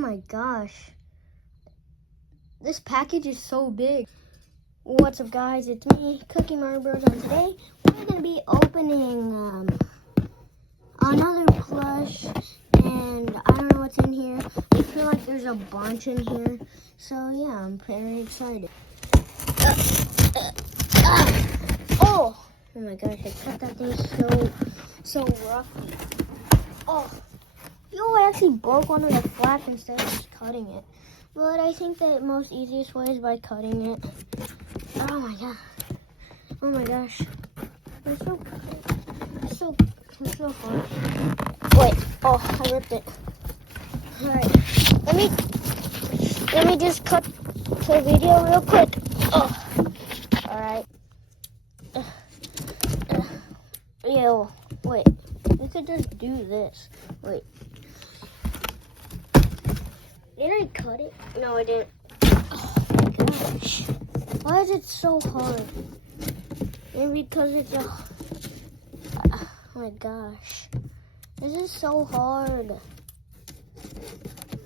my gosh. This package is so big. What's up, guys? It's me, Cookie Mario Bros. And today we're going to be opening another plush. And I don't know what's in here. I feel like there's a bunch in here. So yeah, I'm very excited. Oh my gosh, I cut that thing so roughly. Oh, yo, I actually broke one of the flaps instead of just cutting it. But I think the most easiest way is by cutting it. Oh my god. Oh my gosh. It's so hard. Wait, oh, I ripped it. Alright. Let me just cut the video real quick. Oh. Alright. Yo, wait. We could just do this. Wait. Did I cut it? No, I didn't. Oh my gosh. Why is it so hard? Maybe because it's a... Oh my gosh. This is so hard.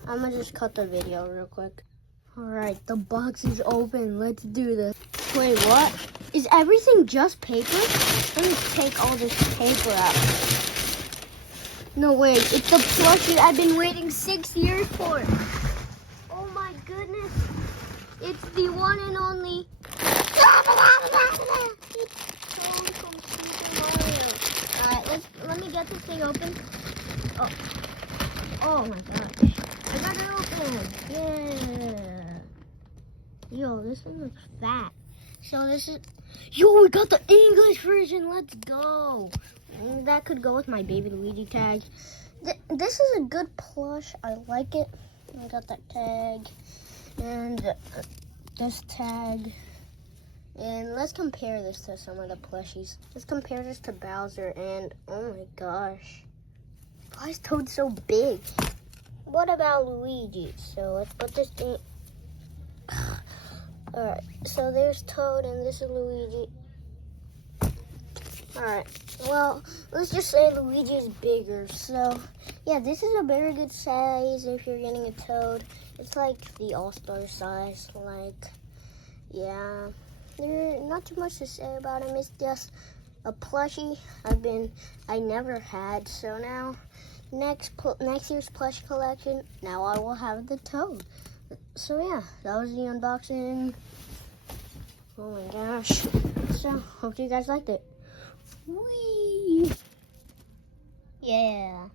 I'm gonna just cut the video real quick. Alright, the box is open. Let's do this. Wait, what? Is everything just paper? Let me take all this paper out. No, wait. It's the plushie I've been waiting 6 years for. Oh my goodness. It's the one and only... It's Toad from Super Mario. Alright, let me get this thing open. Oh my gosh. I got it open. Yeah. Yo, this one looks fat. So this is... Yo, we got the English version. Let's go. That could go with my Baby Luigi tag. This is a good plush. I like it. I got that tag. And this tag. And let's compare this to some of the plushies. Let's compare this to Bowser. And oh my gosh. Why is Toad so big? What about Luigi? So let's put this thing... Alright, so there's Toad and this is Luigi. Alright, well, let's just say Luigi is bigger. So, yeah, this is a very good size if you're getting a Toad. It's like the all-star size. Like, yeah, there's not too much to say about him. It's just a plushie I never had. So now, next year's plush collection, now I will have the Toad. So yeah, that was the unboxing. Oh my gosh. So, hope you guys liked it. Whee! Yeah.